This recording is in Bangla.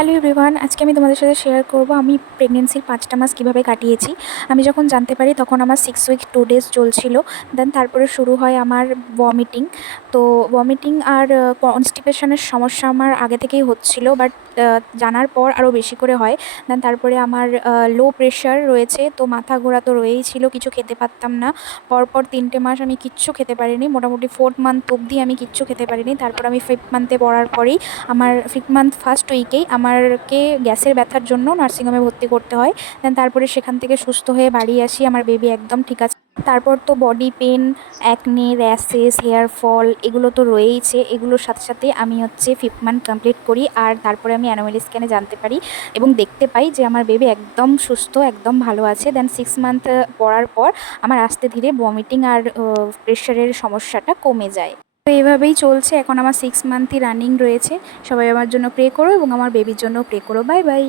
হ্যালো এভরিওয়ান, আজকে আমি তোমাদের সাথে শেয়ার করব আমি প্রেগনেন্সির ৫টা মাস কীভাবে কাটিয়েছি। আমি যখন জানতে পারি তখন আমার 6 উইক 2 ডেজ চলছিল। দেন তারপরে শুরু হয় আমার ভমিটিং। তো ভমিটিং আর কনস্টিপেশনের সমস্যা আমার আগে থেকেই হচ্ছিল, বাট জানার পর আরও বেশি করে হয়। দেন তারপরে আমার লো প্রেশার রয়েছে, তো মাথা ঘোরা তো রয়েই ছিল, কিছু খেতে পারতাম না। পরপর 3টে মাস আমি কিচ্ছু খেতে পারিনি, মোটামুটি 4th মান্থ অবধি আমি কিচ্ছু খেতে পারিনি। তারপর আমি 5th মান্থে পড়ার পরেই আমার 5th মান্থ ফার্স্ট উইকেই আমারকে গ্যাসের ব্যথার জন্য নার্সিংহোমে ভর্তি করতে হয়। দেন তারপরে সেখান থেকে সুস্থ হয়ে বাড়ি আসি, আমার বেবি একদম ঠিক আছে। তারপর তো body pain, acne, rashes, hair fall এগুলো তো রয়েইছে। এগুলোর সাথে সাথে আমি 5th মান্থ কমপ্লিট করি, আর তারপরে আমি অ্যানুয়াল স্ক্যানে জানতে পারি এবং দেখতে পাই যে আমার বেবি একদম সুস্থ, একদম ভালো আছে। দেন 6 মান্থ পড়ার পর আমার আস্তে ধীরে ভমিটিং আর প্রেশারের সমস্যাটা কমে যায়। তো এভাবেই চলছে, এখন আমার 6 মান্থই রানিং রয়েছে। সবাই আমার জন্য প্রে করো এবং আমার বেবির জন্য প্রে করো। Bye bye.